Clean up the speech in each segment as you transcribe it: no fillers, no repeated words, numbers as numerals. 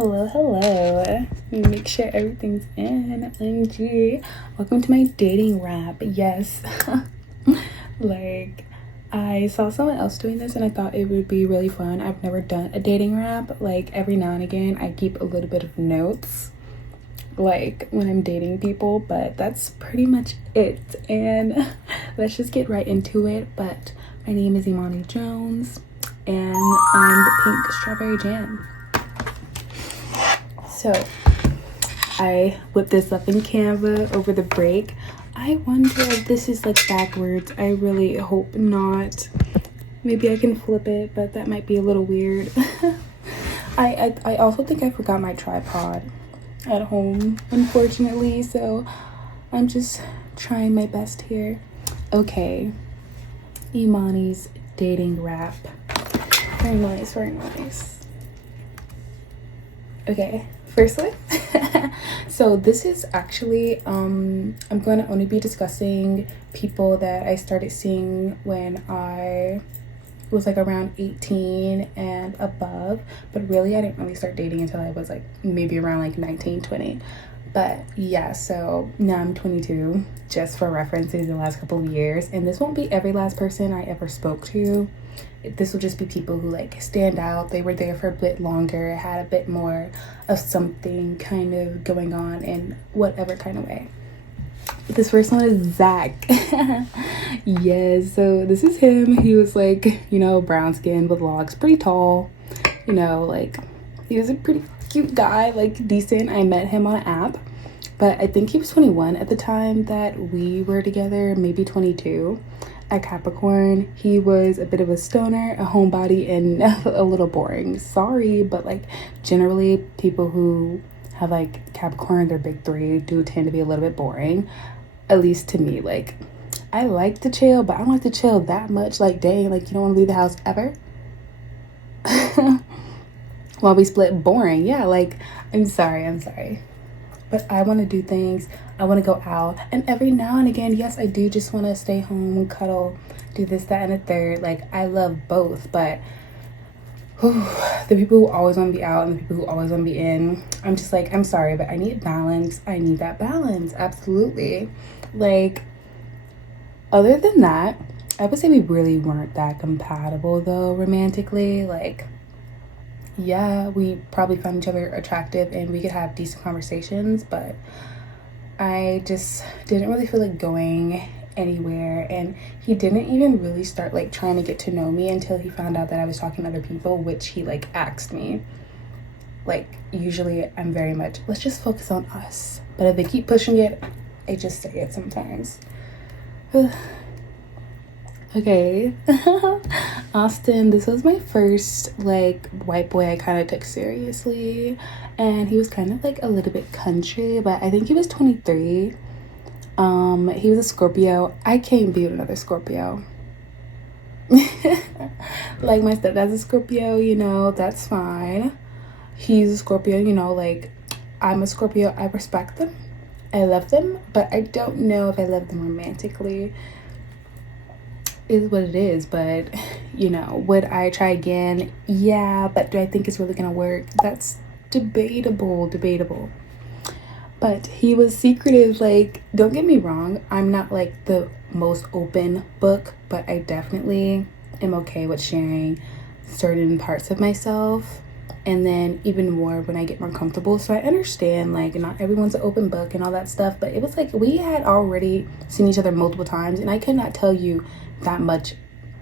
Hello. Let me make sure everything's in. OMG. Welcome to my dating rap. Yes. Like, I saw someone else doing this and I thought it would be really fun. I've never done a dating rap. Like, every now and again, I keep a little bit of notes, like, when I'm dating people, but that's pretty much it. And let's just get right into it. But my name is Imani Jones, and I'm Pink Strawberry Jam. So I whipped this up in Canva over the break. I wonder if this is like backwards. I really hope not. Maybe I can flip it, but that might be a little weird. I also think I forgot my tripod at home, unfortunately, so I'm just trying my best here. Okay, Imani's dating rap. Very nice. Okay, firstly, so this is actually I'm going to only be discussing people that I started seeing when I was like around 18 and above, but really I didn't really start dating until I was like maybe around like 19, 20. But yeah, so now I'm 22, just for references, the last couple of years, and this won't be every last person I ever spoke to. This will just be people who like stand out. They were there for a bit longer, had a bit more of something kind of going on in whatever kind of way. This first one is Zach. Yes, so this is him. He was like, brown skinned with locks, pretty tall, like he was a pretty cute guy, like decent. I met him on an app, but I think he was 21 at the time that we were together, maybe 22. At Capricorn, he was a bit of a stoner, a homebody, and a little boring. Sorry, but like generally people who have like Capricorn, their big three, do tend to be a little bit boring, at least to me. Like, I like to chill, but I don't like to chill that much. Like, dang, like you don't want to leave the house ever. While we split, boring. Yeah, like I'm sorry, but I want to do things. I want to go out, and every now and again, yes, I do just want to stay home, cuddle, do this, that, and the third. Like, I love both, but the people who always want to be out and the people who always want to be in, I'm just like, I'm sorry, but I need balance. I need that balance. Absolutely. Like, other than that, I would say we really weren't that compatible though, romantically. Like, yeah, we probably found each other attractive and we could have decent conversations, but I just didn't really feel like going anywhere. And he didn't even really start like trying to get to know me until he found out that I was talking to other people, which he like asked me. Like, usually I'm very much, let's just focus on us, but if they keep pushing it, I just say it sometimes. Okay. Austin, this was my first like white boy I kind of took seriously, and he was kind of like a little bit country, but I think he was 23. He was a Scorpio. I can't be with another Scorpio. Like, my stepdad's a Scorpio, that's fine. He's a Scorpio, like I'm a Scorpio. I respect them, I love them, but I don't know if I love them romantically. Is what it is. But would I try again? Yeah, but do I think it's really gonna work? That's debatable. But he was secretive. Like, don't get me wrong, I'm not like the most open book, but I definitely am okay with sharing certain parts of myself, and then even more when I get more comfortable. So I understand like not everyone's an open book and all that stuff, but it was like we had already seen each other multiple times, and I could not tell you that much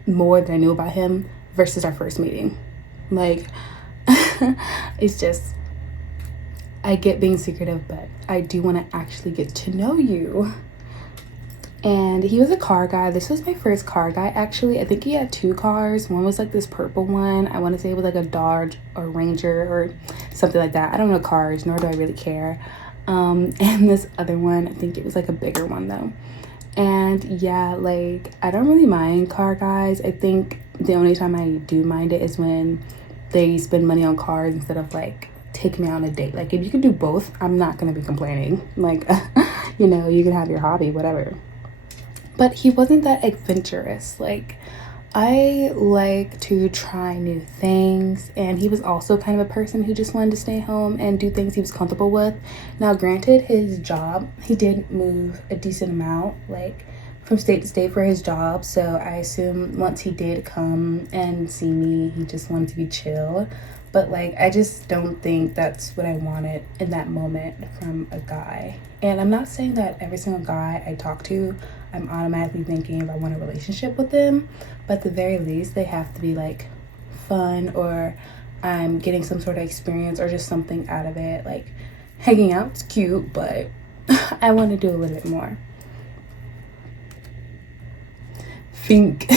more than I knew about him versus our first meeting. Like, it's just, I get being secretive, but I do want to actually get to know you. And he was a car guy. This was my first car guy, actually. I think he had two cars. One was like this purple one. I want to say it was like a Dodge or Ranger or something like that. I don't know cars, nor do I really care. And this other one, I think it was like a bigger one though. And yeah, like, I don't really mind car guys. I think the only time I do mind it is when they spend money on cars instead of like taking me on a date. Like, if you can do both, I'm not gonna be complaining. Like, you can have your hobby, whatever. But he wasn't that adventurous. Like, I like to try new things, and he was also kind of a person who just wanted to stay home and do things he was comfortable with. Now, granted, his job, he did move a decent amount, like from state to state for his job. So I assume once he did come and see me, he just wanted to be chill. But like, I just don't think that's what I wanted in that moment from a guy. And I'm not saying that every single guy I talk to, I'm automatically thinking if I want a relationship with them. But at the very least, they have to be like fun, or I'm getting some sort of experience or just something out of it. Like hanging out's cute, but I want to do a little bit more. Think.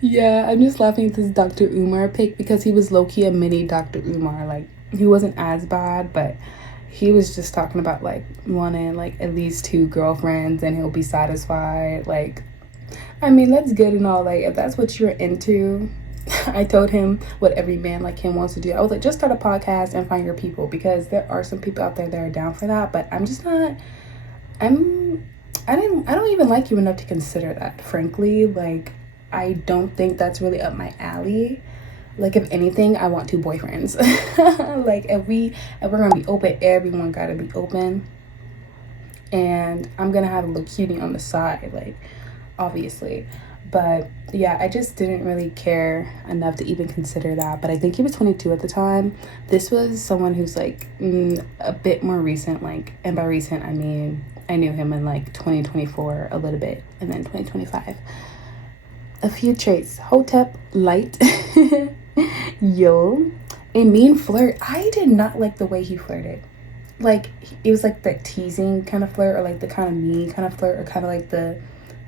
Yeah, I'm just laughing at this Dr. Umar pic because he was low-key a mini Dr. Umar. Like, he wasn't as bad, but he was just talking about like wanting like at least 2 girlfriends and he'll be satisfied. Like, I mean, that's good and all. Like, if that's what you're into, I told him what every man like him wants to do. I was like, just start a podcast and find your people, because there are some people out there that are down for that, but I'm just not. I don't even like you enough to consider that, frankly. Like, I don't think that's really up my alley. Like, if anything, I want 2 boyfriends. Like, if we're gonna be open, everyone gotta be open. And I'm gonna have a little cutie on the side, like, obviously. But yeah, I just didn't really care enough to even consider that. But I think he was 22 at the time. This was someone who's like a bit more recent, like, and by recent I mean I knew him in like 2024 a little bit, and then 2025. A few traits: Hotep, light. Yo, a mean flirt. I did not like the way he flirted. Like, it was like the teasing kind of flirt, or like the kind of mean kind of flirt, or kind of like the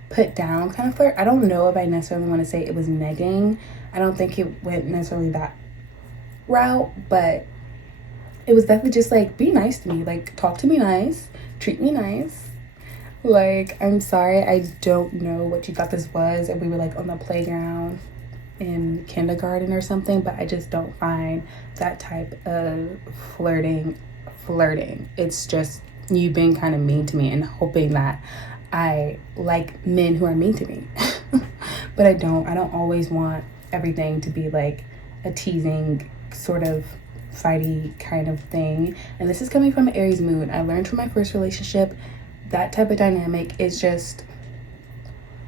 put down kind of flirt. I don't know if I necessarily want to say it was negging. I don't think it went necessarily that route, but it was definitely just like, be nice to me, like talk to me nice, treat me nice. Like, I'm sorry, I don't know what you thought this was, and we were like on the playground in kindergarten or something, but I just don't find that type of flirting. It's just you being kind of mean to me and hoping that I like men who are mean to me. But I don't always want everything to be like a teasing sort of fighty kind of thing. And this is coming from an Aries moon. I learned from my first relationship that type of dynamic is just,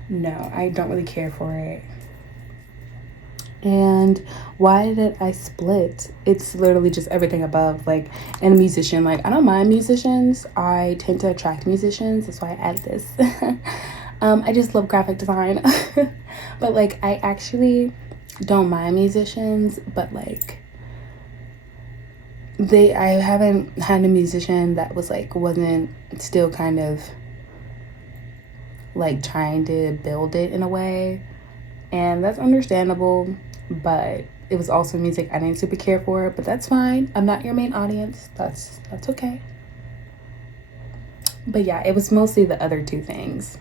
no, I don't really care for it. And why did I split? It's literally just everything above. Like, and a musician, like, I don't mind musicians. I tend to attract musicians. That's why I add this. I just love graphic design. But like, I actually don't mind musicians, but like, I haven't had a musician that was like, wasn't still kind of like trying to build it in a way. And that's understandable, but it was also music I didn't super care for, but that's fine. I'm not your main audience. That's okay. But yeah, it was mostly the other 2 things.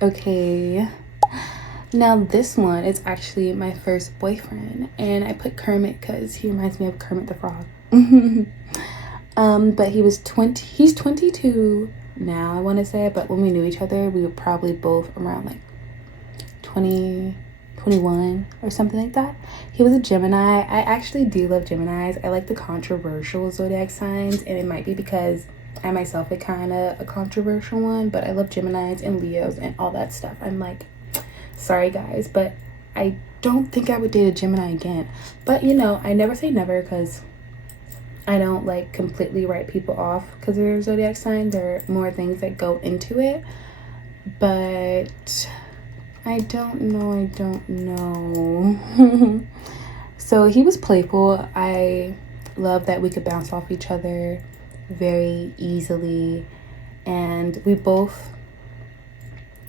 Okay. Now this one is actually my first boyfriend, and I put Kermit because he reminds me of Kermit the Frog. But he's 22 now, I want to say, but when we knew each other, we were probably both around like 20, 21 or something like that. He was a Gemini. I actually do love Geminis. I like the controversial zodiac signs, and it might be because I myself am kind of a controversial one, but I love Geminis and Leos and all that stuff. I'm like, sorry guys, but I don't think I would date a Gemini again. But you know, I never say never, because I don't like completely write people off because they're a zodiac sign. There are more things that go into it, but I don't know. So he was playful. I love that we could bounce off each other very easily, and we both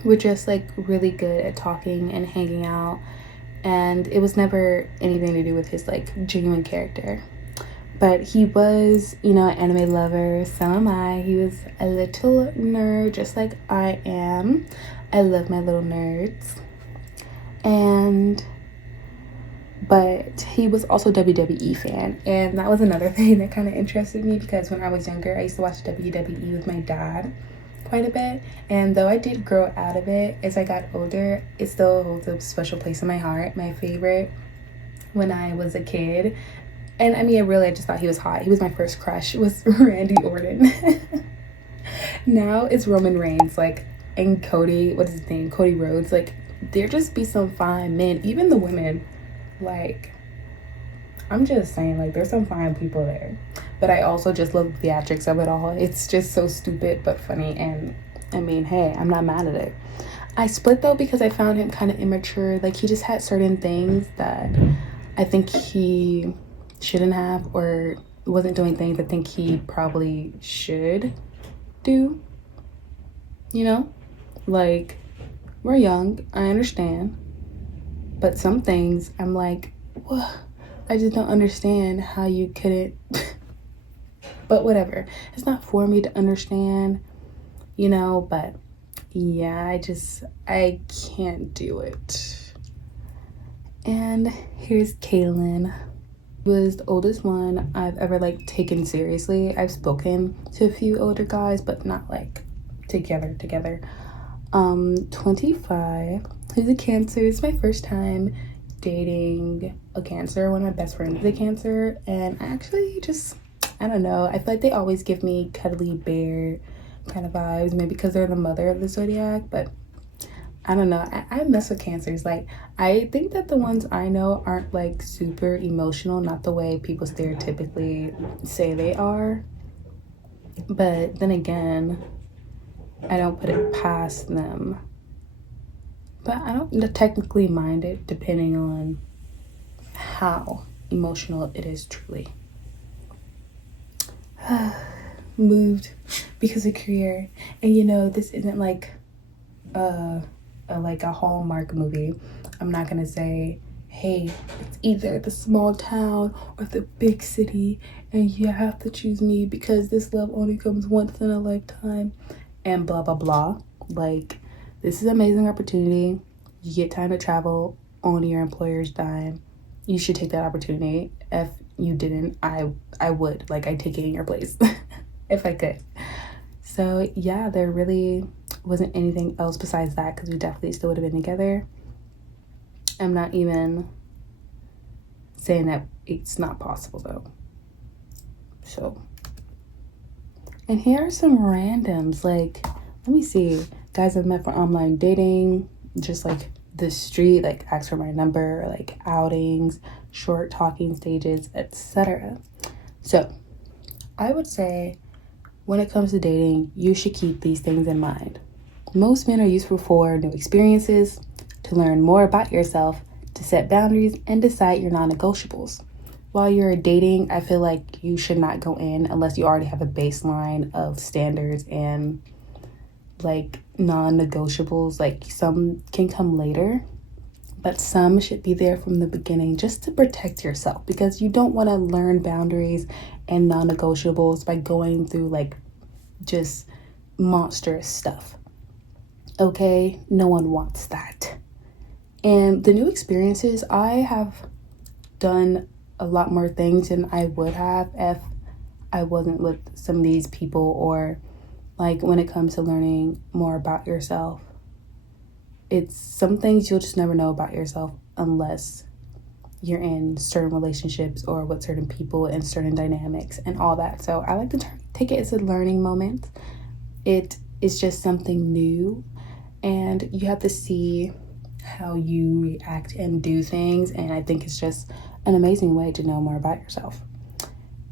were just like really good at talking and hanging out, and it was never anything to do with his like genuine character. But he was, you know, an anime lover. So am I. He was a little nerd, just like I am. I love my little nerds. But he was also a WWE fan. And that was another thing that kind of interested me, because when I was younger, I used to watch WWE with my dad. quite a bit. And though I did grow out of it as I got older, it still holds a special place in my heart. My favorite when I was a kid, and I mean, I just thought he was hot. He was my first crush, was Randy Orton. Now it's Roman Reigns, like, and Cody, what is his name? Cody Rhodes. Like, there just be some fine men, even the women. Like, I'm just saying, like, there's some fine people there. But I also just love the theatrics of it all. It's just so stupid but funny. And I mean, hey, I'm not mad at it. I split though because I found him kind of immature. Like, he just had certain things that I think he shouldn't have, or wasn't doing things I think he probably should do. You know? Like, we're young, I understand. But some things I'm like, what? I just don't understand how you couldn't. But whatever. It's not for me to understand, you know, but yeah, I can't do it. And here's Kaylin. He was the oldest one I've ever like taken seriously. I've spoken to a few older guys, but not like together. 25. He's a Cancer. It's my first time dating a Cancer. One of my best friends is a Cancer, and I actually just, I don't know, I feel like they always give me cuddly bear kind of vibes, maybe because they're the mother of the zodiac, but I don't know. I mess with Cancers. Like, I think that the ones I know aren't like super emotional, not the way people stereotypically say they are. But then again, I don't put it past them. But I don't technically mind it depending on how emotional it is truly. Moved because of career. And you know, this isn't like a Hallmark movie. I'm not gonna say, hey, it's either the small town or the big city, and you have to choose me because this love only comes once in a lifetime, and blah blah blah. Like, this is an amazing opportunity. You get time to travel on your employer's dime. You should take that opportunity. If you didn't, I would. Like, I'd take it in your place if I could. So yeah, there really wasn't anything else besides that, because we definitely still would have been together. I'm not even saying that it's not possible though. So, and here are some randoms. Like, let me see. Guys I've met for online dating, just like the street, like ask for my number, or like outings, short talking stages, etc. So I would say, when it comes to dating, you should keep these things in mind. Most men are useful for new experiences, to learn more about yourself, to set boundaries, and decide your non-negotiables. While you're dating, I feel like you should not go in unless you already have a baseline of standards and like non-negotiables. Like, some can come later, but some should be there from the beginning, just to protect yourself, because you don't want to learn boundaries and non-negotiables by going through like just monstrous stuff. Okay, no one wants that. And the new experiences, I have done a lot more things than I would have if I wasn't with some of these people, or like when it comes to learning more about yourself. It's some things you'll just never know about yourself unless you're in certain relationships or with certain people and certain dynamics and all that. So I like to take it as a learning moment. It is just something new, and you have to see how you react and do things. And I think it's just an amazing way to know more about yourself.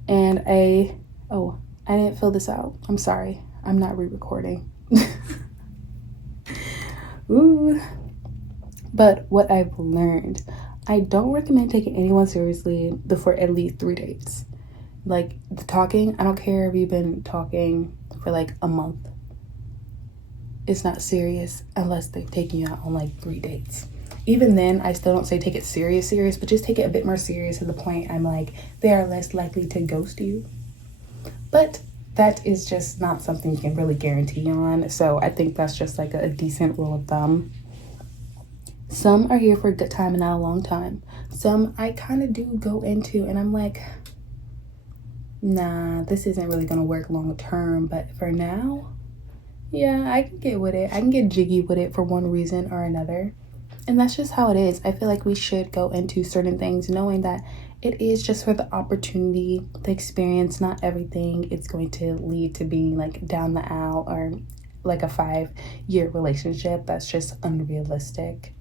And I didn't fill this out. I'm sorry. I'm not re-recording. Ooh. But what I've learned, I don't recommend taking anyone seriously before at least 3 dates. Like, the talking, I don't care if you've been talking for like a month. It's not serious unless they've taken you out on like 3 dates. Even then, I still don't say take it serious, but just take it a bit more serious, to the point I'm like, they are less likely to ghost you. But that is just not something you can really guarantee on. So I think that's just like a decent rule of thumb. Some are here for a good time and not a long time. Some I kind of do go into and I'm like, nah, this isn't really going to work long term. But for now, Yeah, I can get with it. I can get jiggy with it for one reason or another. And that's just how it is. I feel like we should go into certain things knowing that it is just for the opportunity, the experience, not everything it's going to lead to being like down the aisle or like a 5-year relationship. That's just unrealistic.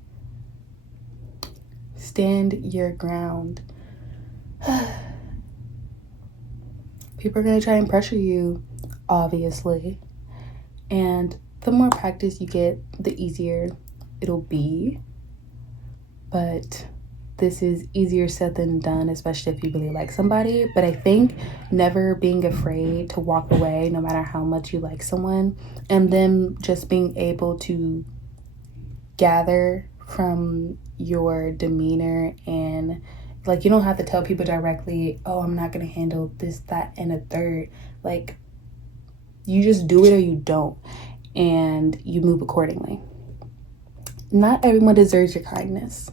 Stand your ground. People are going to try and pressure you, obviously. And the more practice you get, the easier it'll be. But this is easier said than done, especially if you really like somebody. But I think never being afraid to walk away, no matter how much you like someone, and them just being able to gather from your demeanor, and like, you don't have to tell people directly, oh, I'm not gonna handle this, that, and a third. Like, you just do it or you don't, and you move accordingly. Not everyone deserves your kindness.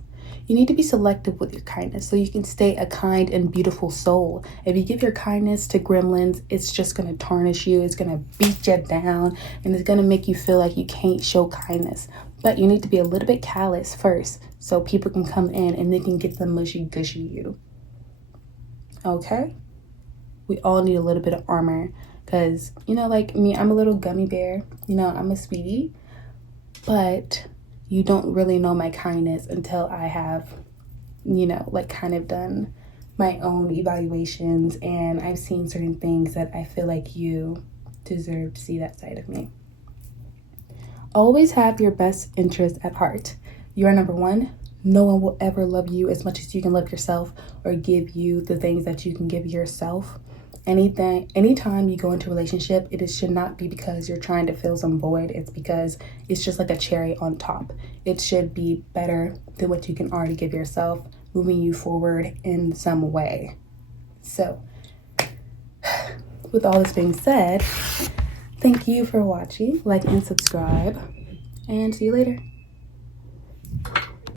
You need to be selective with your kindness so you can stay a kind and beautiful soul. If you give your kindness to gremlins, it's just going to tarnish you. It's going to beat you down, and it's going to make you feel like you can't show kindness. But you need to be a little bit callous first so people can come in and they can get the mushy gushy you. Okay? We all need a little bit of armor because, you know, like me, I'm a little gummy bear. You know, I'm a sweetie. But you don't really know my kindness until I have, you know, like kind of done my own evaluations, and I've seen certain things that I feel like you deserve to see that side of me. Always have your best interest at heart. You are number one. No one will ever love you as much as you can love yourself or give you the things that you can give yourself. Anytime you go into a relationship, should not be because you're trying to fill some void. It's because it's just like a cherry on top. It should be better than what you can already give yourself, moving you forward in some way. So, with all this being said, thank you for watching. Like and subscribe, and see you later.